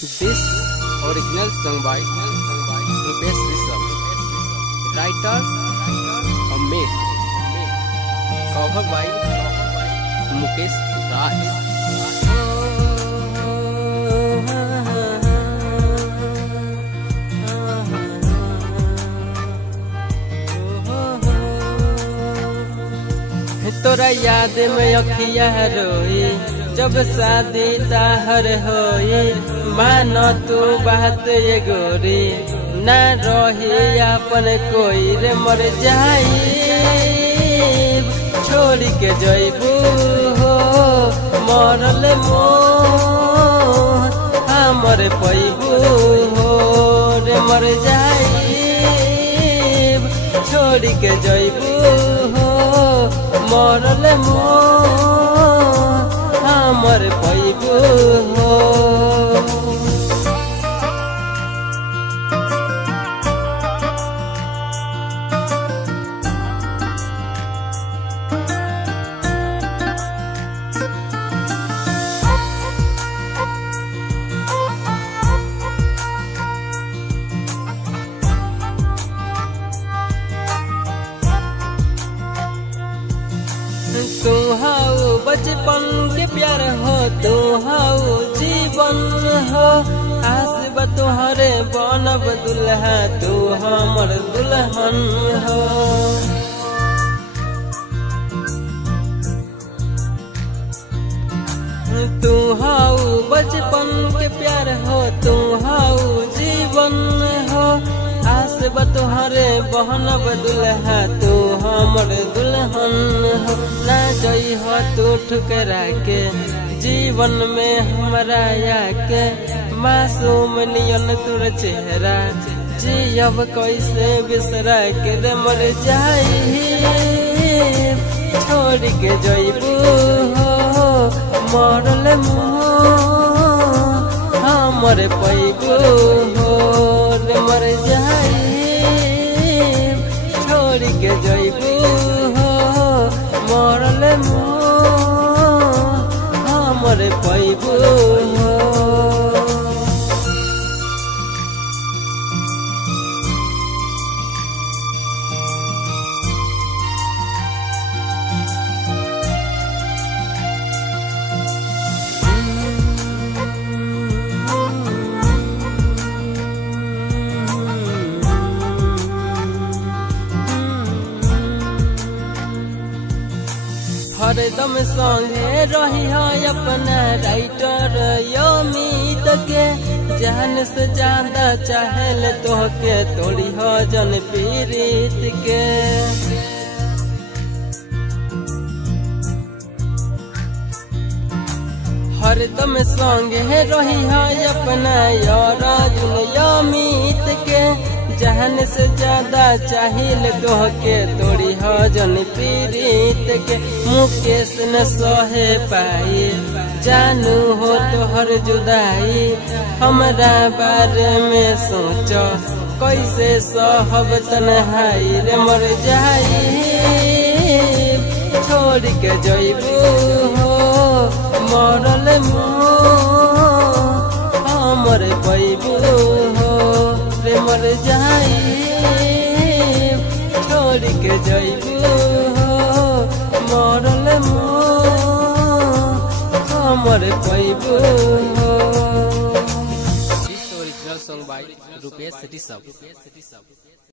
This original song by Rupesh Rishabh, writer Amit, cover by Mukesh Raj. तोरा याद में अखिया रोई जब शादी ताहर होई, मानो तू बात ये गोरी ना रही अपन कोई रे मर जाई, छोड़ के जइबू हो मरल मोर हमर पैबू हो रे मर जाई, छोड़ के जइबू हो मरल मोर हमर पैबू हो। तू हाउ बचपन के प्यार हो, तू हाउ जीवन हो, आस बा तोहरे बनब दुल्हा तू हमर दुल्हन हो। तू हाउ बचपन के प्यार हो, तू हाउ जीवन हो, आस बा तोहरे बहनब दुल्हा तू हमर दुल्हन हो। ना जई हो तू ठुकरा के जीवन में हमरा आके, मासूम नियन तोर चेहरा जियब कैसे बिसरा के रे मर जाई, छोड़ के जइबू हो मरल मोर हमर पैबू हो रे मर जाई, छोड़ के जइबू हो मरल मोर हमर पैबू हो। हरदम संगे रही है अपना राइटर अमित के, जान से ज्यादा चाहल तोहके तोड़ी हो जन पीड़ित के। हरदम संगे रही है अपना अमित के, जान से ज्यादा चाहिल तोहके तोड़ी हो जन पीड़ित के। मुकेश न सहे पाई जानू हो तोहर जुदाई, हमरा बारे में सोच कैसे सहब तन्हाई रे मर जाई, छोड़ के जइबू हो मरल मोर हमर पैबू हो रे मर जाई, छोड़ के जइबू हो मरल मोर हमर पैबू हो। This original song by Rupesh Rishabh.